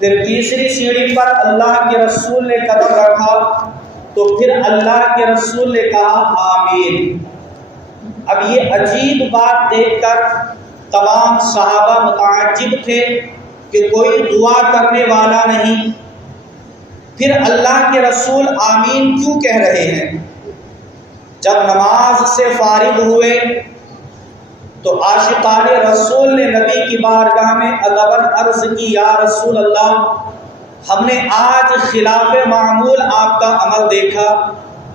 پھر تیسری سیڑھی پر اللہ کے رسول نے قدم رکھا تو پھر اللہ کے رسول نے کہا آمین۔ اب یہ عجیب بات دیکھ کر تمام صحابہ متعجب تھے کہ کوئی دعا کرنے والا نہیں، پھر اللہ کے رسول آمین کیوں کہہ رہے ہیں؟ جب نماز سے فارغ ہوئے تو عاشقان رسول نے نبی کی بارگاہ میں ادباً عرض کی، یا رسول اللہ، ہم نے آج خلاف معمول آپ کا عمل دیکھا،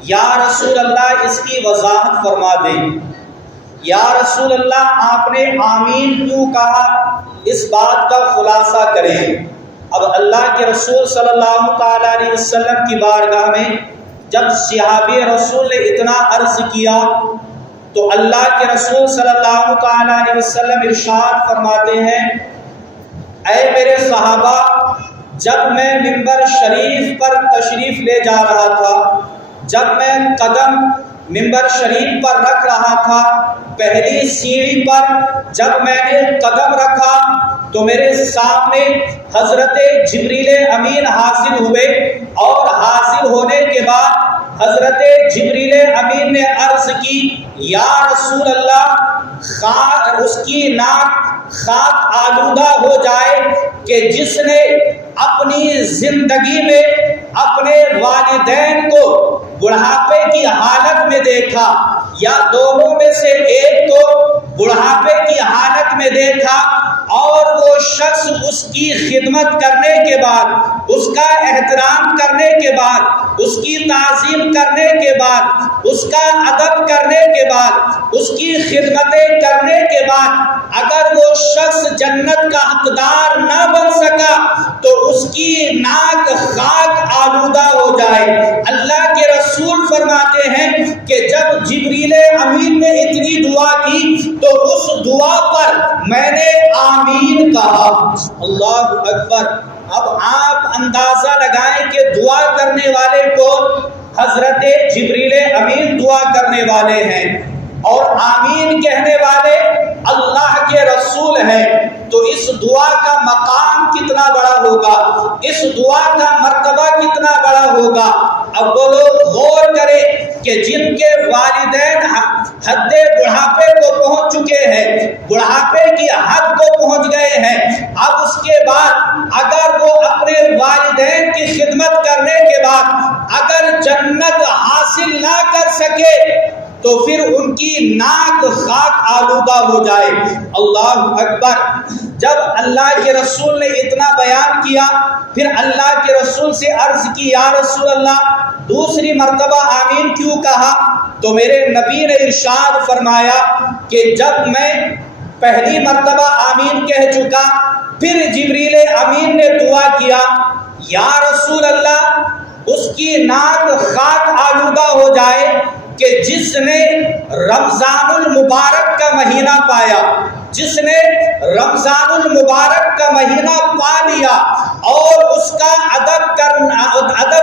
یا رسول اللہ اس کی وضاحت فرما دیں۔ یا رسول اللہ آپ نے آمین کیوں کہا، اس بات کا خلاصہ کریں۔ اب اللہ کے رسول صلی اللہ تعالی علیہ وسلم کی بارگاہ میں جب صحابی رسول نے اتنا عرض کیا تو اللہ کے رسول صلی اللہ تعالی علیہ وسلم ارشاد فرماتے ہیں، اے میرے صحابہ، جب میں منبر شریف پر تشریف لے جا رہا تھا، جب میں قدم منبر شریف پر رکھ رہا تھا، پہلی سیڑھی پر جب میں نے قدم رکھا تو میرے سامنے حضرت جبریل امین حاضر ہوئے، اور حاضر ہونے کے بعد حضرت جبریل امین نے عرض کی، یا رسول اللہ، اس کی ناک خاک آلودہ ہو جائے کہ جس نے اپنی زندگی میں اپنے والدین کو بڑھاپے کی حالت میں دیکھا، یا دونوں میں سے ایک کو بڑھاپے کی حالت میں دیکھا، اور وہ شخص اس کی خدمت کرنے کے بعد، اس کا احترام کرنے کے بعد، اس کی تعظیم کرنے کے بعد، اس کا ادب کرنے کے بعد، اس کی خدمتیں کرنے کے بعد اگر وہ شخص جنت کا حقدار نہ بن سکا تو اس کی ناک خاک آلودہ ہو جائے۔ اللہ کے رسول فرماتے ہیں کہ جب جبریل امین نے اتنی دعا کی تو اس دعا پر میں نے آمین کہا۔ اللہ اکبر۔ اب آپ اندازہ لگائیں کہ دعا کرنے والے کون؟ حضرت جبریل امین دعا کرنے والے ہیں، اور آمین کہنے والے اللہ کے رسول ہیں، تو اس دعا کا مقام کتنا بڑا ہوگا، اس دعا کا مرتبہ کتنا بڑا ہوگا۔ اب وہ لوگ غور کریں کہ جن کے والدین حد بڑھاپے کو پہنچ چکے ہیں، بڑھاپے کی حد کو پہنچ گئے ہیں، اب اس کے بعد اگر وہ اپنے والدین کی خدمت کرنے کے بعد اگر جنت حاصل نہ کر سکے تو پھر ان کی ناک خاک آلودہ ہو جائے۔ اللہ اکبر۔ جب اللہ کے رسول نے اتنا بیان کیا، پھر اللہ کے رسول سے عرض کی، یا رسول اللہ، دوسری مرتبہ آمین کیوں کہا؟ تو میرے نبی نے ارشاد فرمایا کہ جب میں پہلی مرتبہ آمین کہہ چکا، پھر جبریل امین نے دعا کیا، یا رسول اللہ، اس کی ناک خاک آلودہ ہو جائے کہ جس نے رمضان المبارک کا مہینہ پایا، جس نے رمضان المبارک کا مہینہ پا لیا اور اس کا ادب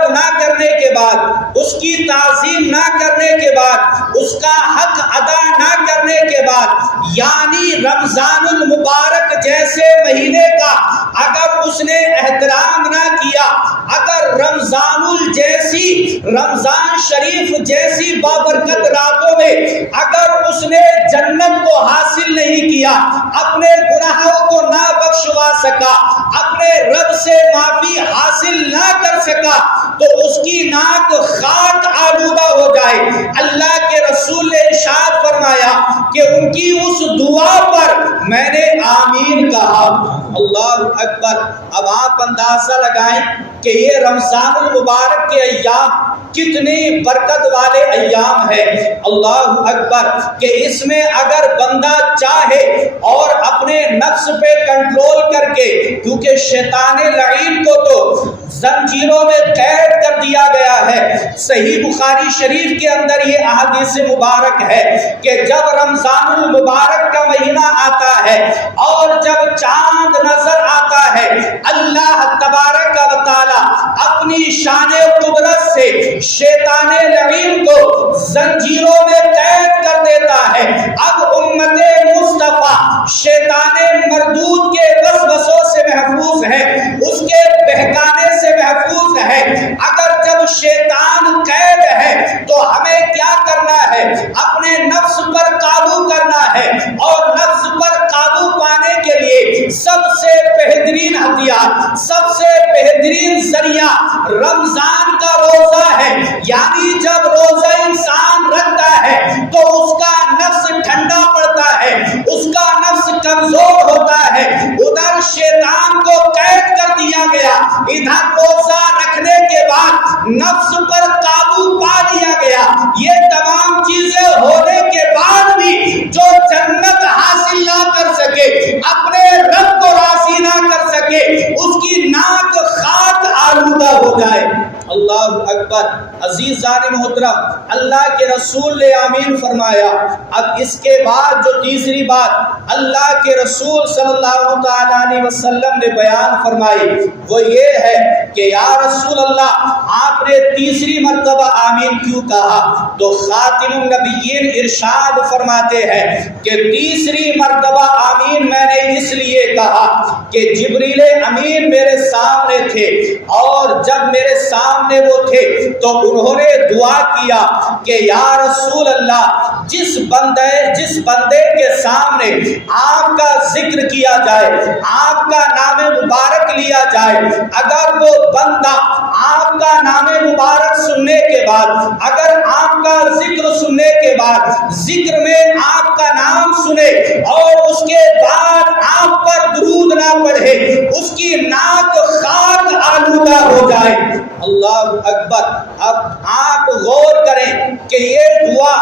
نہ کرنے کے بعد، اس کی تعظیم نہ کرنے کے بعد، اس کا حق ادا نہ کرنے کے بعد، یعنی رمضان المبارک جیسے مہینے کا اگر اس نے احترام نہ کیا، اگر رمضان شریف جیسی بابرکت راتوں میں اگر اس نے جنت کو حاصل نہیں کیا، اپنے گناہوں کو نہ بخشوا سکا، اپنے رب سے معافی حاصل نہ کر سکا، تو اس کی ناک خاک آلودہ ہو جائے۔ اللہ کے رسول نے ارشاد فرمایا کہ ان کی اس دعا پر میں نے آمین کہا۔ اللہ اکبر۔ اب آپ اندازہ لگائیں کہ یہ رمضان المبارک کے ایام کتنی برکت والے ایام ہیں۔ اللہ اکبر۔ کہ اس میں اگر بندہ چاہے اور اپنے نفس پہ کنٹرول کر کے، کیونکہ شیطان لعین کو تو زنجیروں میں قید کر دیا گیا ہے، صحیح بخاری شریف کے اندر یہ احادیث مبارک ہے کہ جب رمضان المبارک کا مہینہ آتا ہے اور جب چاند نظر آتا ہے، اللہ تبارک و تعالی اپنی شان قدرت سے شیطان لعین کو زنجیروں میں قید کر دیتا ہے۔ اب امت مصطفیٰ شیطان مردود کے وسوسوں سے محفوظ ہے، اس کے شیطان قید ہے تو ہمیں کیا کرنا ہے؟ اپنے نفس پر قابو کرنا ہے، اور نفس پر قابو پانے کے لیے سب سے بہترین ہتھیار، سب سے بہترین ذریعہ رمضان کا روزہ ہے۔ یعنی جب روزہ انسان رکھتا ہے تو اس کا نفس ٹھنڈا پڑتا ہے، اس کا نفس کمزور ہوتا ہے۔ ادھر شیطان کو قید کر دیا گیا، ادھر روزہ رکھنے کے بعد نفس پر قابو پا لیا گیا۔ یہ تمام چیزیں ہونے کے بعد بھی جو جنت حاصل نہ کر سکے، اپنے رب کو راضی نہ کر سکے، اس کی ناک خاک آلودہ ہو جائے۔ اللہ اکبر۔ عزیزان محترم، اللہ کے رسول نے آمین فرمایا۔ اب اس کے بعد جو تیسری بات اللہ کے رسول صلی اللہ تعالی علیہ وسلم نے بیان فرمائی وہ یہ ہے کہ یا رسول اللہ آپ نے تیسری مرتبہ آمین کیوں کہا؟ تو خاتم النبیین ارشاد فرماتے ہیں کہ تیسری مرتبہ آمین میں نے اس لیے کہا کہ جبریل امین میرے سامنے تھے، اور جب میرے سامنے وہ تھے تو انہوں نے دعا کیا کہ یا رسول اللہ جس بندے کے سامنے آپ کا ذکر کیا جائے، آپ کا نام مبارک لیا جائے، اگر وہ بندہ آپ کا نام مبارک سننے کے بعد، اگر آپ کا ذکر سننے کے بعد ذکر میں آپ کا نام سنے اور اس کے بعد آپ پر درود نہ پڑھے، اس کی ناک خاک آلودہ ہو جائے۔ اللہ اکبر۔ اب آپ غور کریں کہ یہ دعا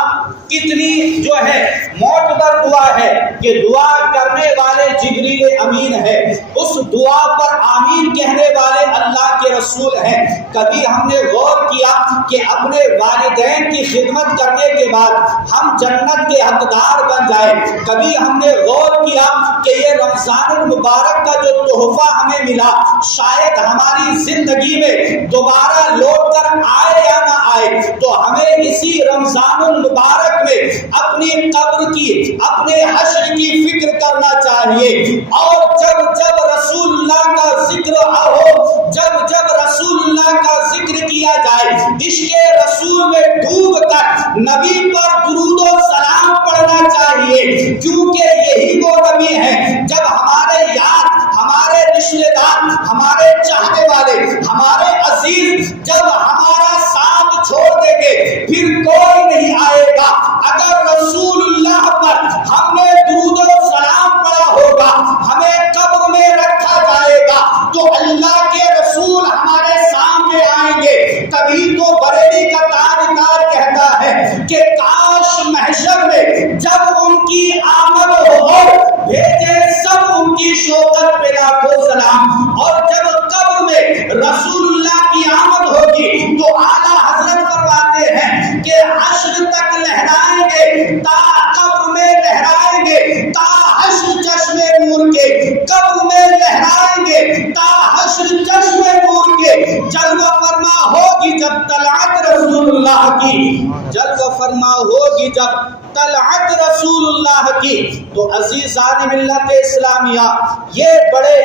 کتنی جو ہے معتبر دعا ہے کہ دعا کرنے والے جبریل امین ہے، اس دعا پر آمین کہنے والے اللہ کے رسول ہیں۔ کبھی ہم نے غور کیا کہ اپنے والدین کی خدمت کرنے کے بعد ہم جنت کے حقدار بن جائیں؟ کبھی ہم نے غور کیا کہ یہ رمضان المبارک کا جو تحفہ ہمیں ملا شاید ہماری زندگی میں دوبارہ لوٹ کر آئے یا نہ آئے، تو ہمیں اسی رمضان المبارک میں اپنی قبر کی، اپنے حشر کی فکر کرنا چاہیے۔ اور جب رسول اللہ کا ذکر ہو، جب رسول اللہ کا ذکر کیا جائے، عشق رسول میں ڈوب کر نبی پر درود و سلام پڑھنا چاہیے، کیونکہ یہی وہ نبی ہے جب ہمارے یار، ہمارے رشتے دار، ہمارے چاہنے والے، ہمارے عزیز جب ہمارا ساتھ چھوڑ دیں گے پھر کوئی نہیں آئے گا۔ اگر رسول اللہ پر ہم نے درود و سلام پڑھا ہوگا، ہمیں قبر میں رکھا جائے گا تو اللہ کے رسول ہمارے سامنے آئیں گے۔ تبھی تو بریلی کا تاجدار کہتا ہے کہ کاش محشر میں جب ان کی آمد ہو بھیجے سب ان کی شوکت پہ لاکھوں سلام، اور جب قبر میں رسول اللہ کی آمد ہوگی تو اعلیٰ حضرت فرماتے ہیں کہ حشر تک لہرائیں گے، تا قبر میں لہرائیں گے، تا حشر چشمے نور کے، قبر میں لہرائیں گے تا حشر چشمے نور کے۔ جلوہ فرما ہوگی جب طلعت رسول اللہ کی، جلوہ فرما ہوگی جب طلعت رسول اللہ کی۔ تو عزیزان ملت اسلامیہ، یہ بڑے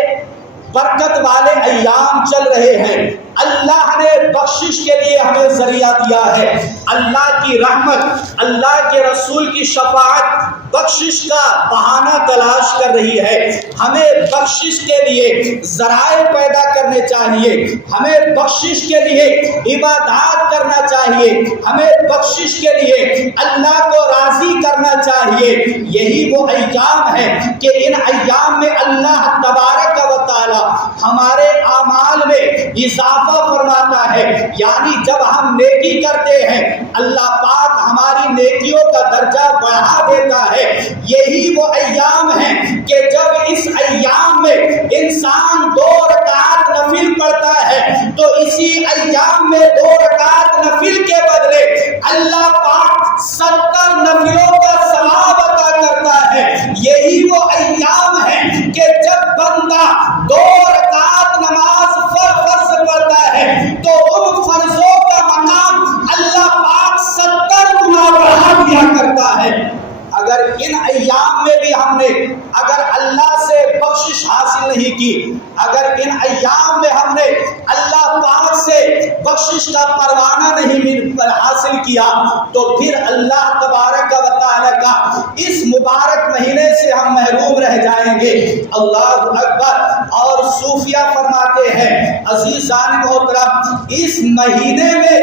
برکت والے ایام چل رہے ہیں۔ اللہ نے بخشش کے لیے ہمیں ذریعہ دیا ہے، اللہ کی رحمت، اللہ کے رسول کی شفاعت بخشش کا بہانہ تلاش کر رہی ہے۔ ہمیں بخشش کے لیے ذرائع پیدا کرنے چاہیے، ہمیں بخشش کے لیے عبادات کرنا چاہیے، ہمیں بخشش کے لیے اللہ کو راضی کرنا چاہیے۔ یہی وہ ایام ہے کہ ان ایام میں اللہ تبارک و تعالی ہمارے اعمال میں اضافہ فرماتا ہے، یعنی جب ہم نیکی کرتے ہیں اللہ پاک ہماری نیکیوں کا درجہ بڑھا دیتا ہے۔ یہی وہ ایام ہیں کہ جب اس ایام میں انسان 2 رکعت نفل پڑھتا ہے تو اسی ایام میں 2 رکعت نفل کے بدلے اللہ پاک 70 نفلوں کا ثواب عطا کرتا ہے۔ یہی وہ ایام ہیں کہ جب بندہ 2 رکعت نماز فرض پڑھتا ہے تو ان فرضوں کا مقام اللہ پاک 70 گنا بڑھا دیا کرتا ہے۔ اگر ان ایام میں بھی ہم نے اگر اللہ سے بخشش حاصل نہیں کی، اگر ان ایام میں ہم نے اللہ پاک سے بخشش کا پروانہ نہیں حاصل کیا تو پھر اللہ تبارک و تعالی کا اس مبارک مہینے سے ہم محروم رہ جائیں گے۔ اللہ اکبر۔ اور صوفیہ فرماتے ہیں عزیزان محترم، اس مہینے میں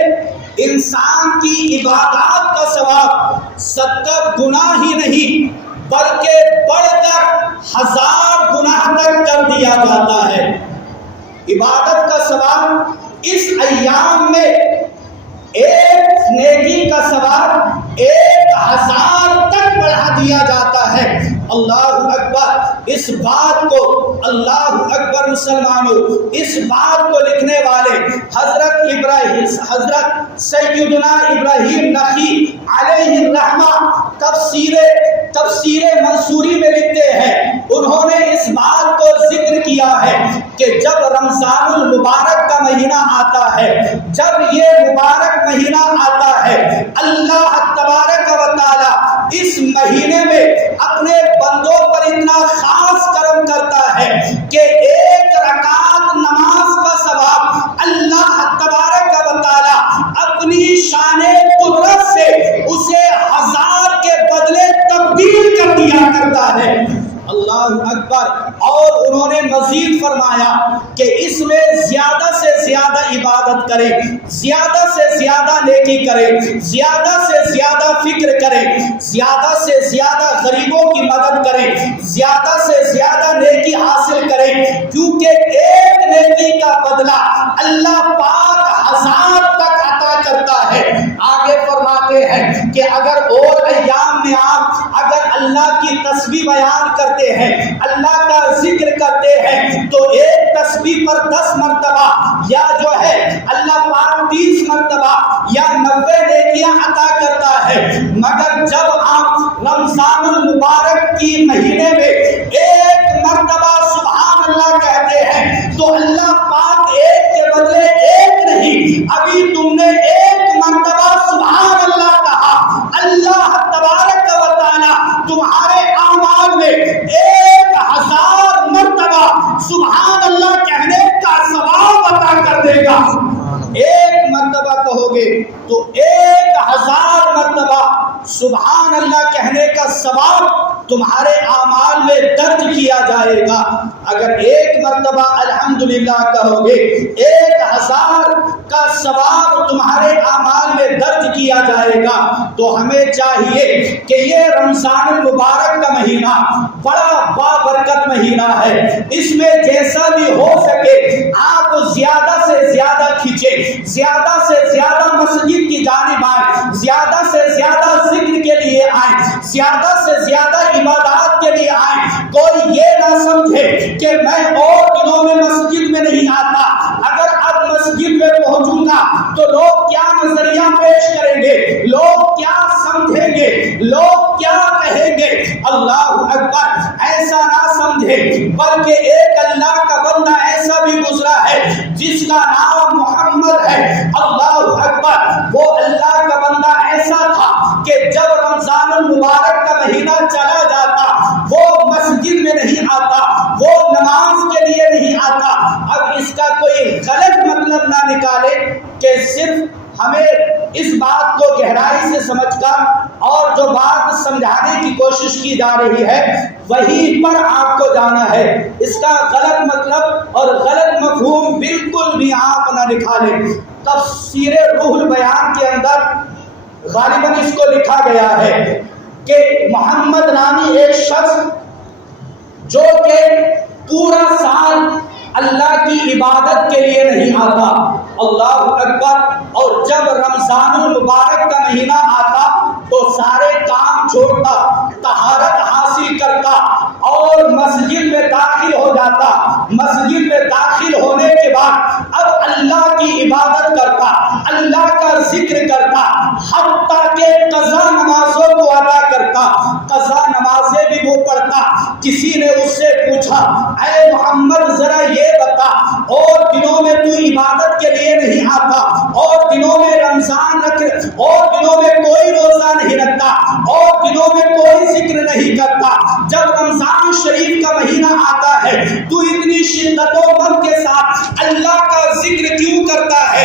انسان کی عبادات کا ثواب 70 گنا ہی نہیں بلکہ بڑھ کر 1000 گنا تک کر دیا جاتا ہے۔ عبادت کا ثواب اس ایام میں ایک نیکی کا ثواب 1000 تک بڑھا دیا جاتا ہے۔ اللہ اکبر۔ اس بات کو اللہ اکبر مسلمانوں، اس بات کو لکھنے والے حضرت سیدنا ابراہیم نخعی علیہ الرحمہ تفسیر منصوری میں لکھتے ہیں، انہوں نے اس بات کو ذکر کیا ہے کہ جب رمضان المبارک کا مہینہ آتا ہے، جب یہ مبارک مہینہ آتا ہے، اللہ تبارک و تعالی اس مہینے میں اپنے بندوں پر اتنا خاص کرم کرتا ہے کہ ایک رکعت نماز کا ثواب اللہ تبارک و تعالی اپنی شان قدرت سے اسے 1000 کے بدلے تبدیل کر دیا کرتا ہے۔ اللہ اکبر۔ اور انہوں نے مزید فرمایا کہ اس میں زیادہ سے زیادہ عبادت کرے، زیادہ سے زیادہ نیکی کرے، زیادہ سے زیادہ فکر کرے، زیادہ سے زیادہ غریبوں کی مدد کرے، زیادہ سے زیادہ نیکی حاصل کرے، کیونکہ ایک نیکی کا بدلہ اللہ پاک 1000 تک عطا کرتا ہے۔ آگے فرماتے ہیں کہ اگر اور ایام میں آپ اگر اللہ کی تسبیح بیان کرتے ہیں، اللہ کا ذکر کرتے ہیں، تو ایک تسبیح پر 10 مرتبہ یا جو ہے اللہ پاک 30 مرتبہ یا 90 نیکیاں عطا کرتا ہے۔ مگر جب آپ رمضان المبارک کی مہینے میں ایک مرتبہ سبحان اللہ کہتے ہیں تو اللہ پاک ایک کے بدلے ایک نہیں، ابھی تم نے ایک مرتبہ سبحان اللہ کہا، اللہ تبارک و تعالی تمہارے اعمال میں 1000 مرتبہ سبحان اللہ کہنے کا ثواب عطا کر دے گا۔ ایک مرتبہ کہو گے تو 1000 مرتبہ سبحان اللہ کہنے کا ثواب تمہارے اعمال میں درج کیا جائے گا۔ اگر ایک مرتبہ الحمدللہ کہو گے 1000 کا ثواب تمہارے اعمال میں درج کیا جائے گا۔ تو ہمیں چاہیے کہ یہ رمضان المبارک کا مہینہ بڑا بابرکت مہینہ ہے، اس میں جیسا بھی ہو سکے آپ زیادہ سے زیادہ کھینچیں، زیادہ سے زیادہ مسجد کی جانب آئیں، زیادہ سے زیادہ ذکر کے لیے آئیں، زیادہ سے زیادہ عبادات کے لیے آئیں۔ کوئی یہ نہ سمجھے کہ میں اور دنوں میں مسجد میں نہیں آتا، اگر اب مسجد میں پہنچوں گا تو لوگ کیا نظریہ پیش کریں گے، لوگ کیا سمجھیں گے، لوگ کیا کہیں گے۔ اللہ اکبر۔ ایسا نہ سمجھے، بلکہ ایک اللہ کا بندہ ایسا بھی گزرا ہے جس کا نام محمد ہے۔ اللہ اکبر۔ وہ اللہ کا بندہ ایسا تھا کہ جب رمضان المبارک کا مہینہ چلا جاتا وہ مسجد میں نہیں آتا، وہ نماز کے لیے نہیں آتا۔ اب اس کا کوئی غلط مطلب نہ نکالے کہ صرف ہمیں اس بات کو گہرائی سے سمجھ کر اور جو بات سمجھانے کی کوشش کی جا رہی ہے وہیں پر آپ کو جانا ہے۔ اس کا غلط مطلب اور غلط مفہوم بالکل بھی آپ نہ نکالیں۔ تفسیر روح البیان کے اندر غالباً اس کو لکھا گیا ہے کہ محمد نامی ایک شخص جو کہ پورا سال اللہ کی عبادت کے لیے نہیں آتا، اللہ اکبر، اور جب رمضان المبارک کا مہینہ آتا تو سارے کام چھوڑتا، طہارت حاصل کرتا اور مسجد میں داخل ہو جاتا۔ مسجد میں داخل ہونے کے بعد اب اللہ کی عبادت کرتا، اللہ کا ذکر کرتا، حتیٰ کہ قضا نمازوں کو ادا کرتا، قضا نمازیں بھی وہ پڑھتا۔ کسی نے اس سے پوچھا، اے محمد ذرا یہ بتا، اور دنوں میں تو عبادت کے لیے نہیں آتا، اور دنوں میں رمضان رکھ، اور دنوں میں کوئی روزہ نہیں رکھتا، اور دنوں میں کوئی ذکر نہیں کرتا، جب رمضان شریف کا مہینہ آتا ہے تو اتنی شدت و غم کے ساتھ اللہ کا ذکر کیوں کرتا ہے؟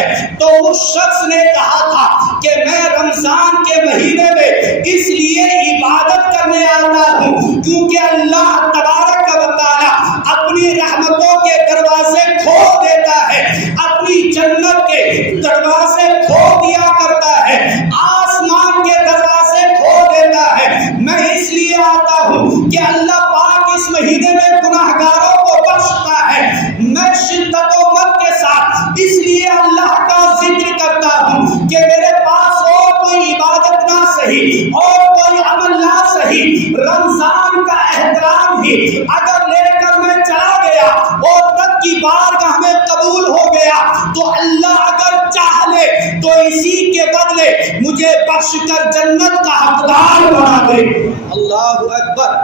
صحیح اور کوئی عمل نہ صحیح، رمضان کا احترام ہی اگر لے کر میں چلا گیا اور رب کی بارگاہ میں قبول ہو گیا تو اللہ اگر چاہ لے تو اسی کے بدلے مجھے بخش کر جنت کا حقدار بنا دے۔ اللہ اکبر۔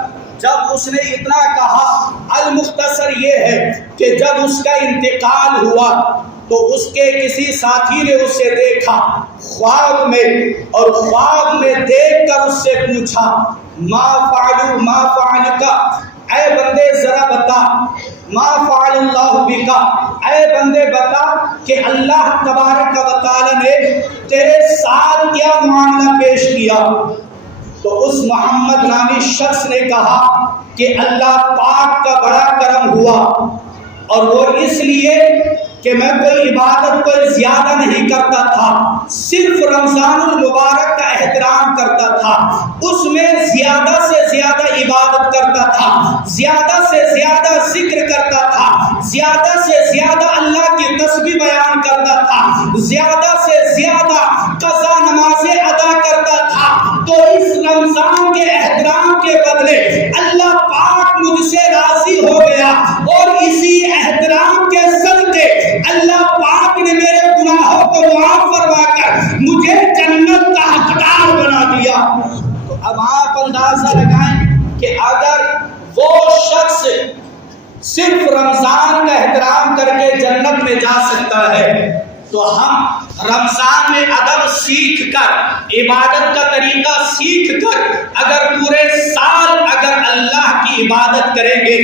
جب اس نے اتنا کہا، المختصر یہ ہے کہ جب اس کا انتقال ہوا تو اس کے کسی ساتھی نے اس سے دیکھا خواب میں، اور خواب میں دیکھ کر اس سے پوچھا ما فعلکا، اے بندے ذرا بتا، ما فعل اللہ بکا، اے بندے بتا کہ اللہ تبارک و تعالی نے تیرے ساتھ کیا معاملہ پیش کیا۔ تو اس محمد نامی شخص نے کہا کہ اللہ پاک کا بڑا کرم ہوا، اور وہ اس لیے کہ میں کوئی عبادت کوئی زیادہ نہیں کرتا تھا، صرف رمضان المبارک کا احترام کرتا تھا، اس میں زیادہ سے زیادہ عبادت کرتا تھا، زیادہ سے زیادہ ذکر کرتا تھا، زیادہ سے زیادہ اللہ کی تسبیح بیان کرتا تھا، زیادہ سے زیادہ قضا نمازیں ادا کرتا تھا۔ تو اس رمضان کے احترام کے بدلے اللہ پاک مجھ سے راضی ہو گیا، اور اسی احترام کے صدقے اللہ پاک نے میرے گناہوں کو معاف فرما کر مجھے جنت کا حقدار بنا دیا۔ تو اب آپ اندازہ لگائیں کہ اگر وہ شخص صرف رمضان کا احترام کر کے جنت میں جا سکتا ہے، تو ہم رمضان میں ادب سیکھ کر، عبادت کا طریقہ سیکھ کر اگر پورے سال اگر اللہ کی عبادت کریں گے،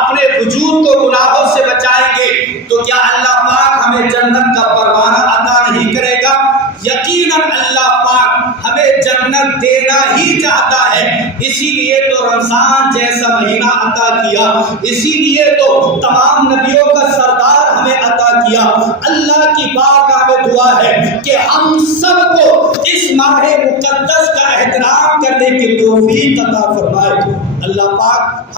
اپنے وجود کو گناہوں سے بچائیں گے، تو کیا اللہ پاک ہمیں جنت کا پروانہ عطا نہیں کرے گا؟ یقیناً اللہ پاک ہمیں جنت دینا ہی چاہتا ہے، اسی لیے تو رمضان جیسا مہینہ عطا کیا، اسی لیے تو تمام نبیوں کا سردار ہمیں عطا کیا۔ اللہ کی بارگاہ میں دعا ہے کہ ہم سب کو اس ماہ مقدس کا احترام کرنے کی توفیق عطا فرمائے۔ اللہ پاک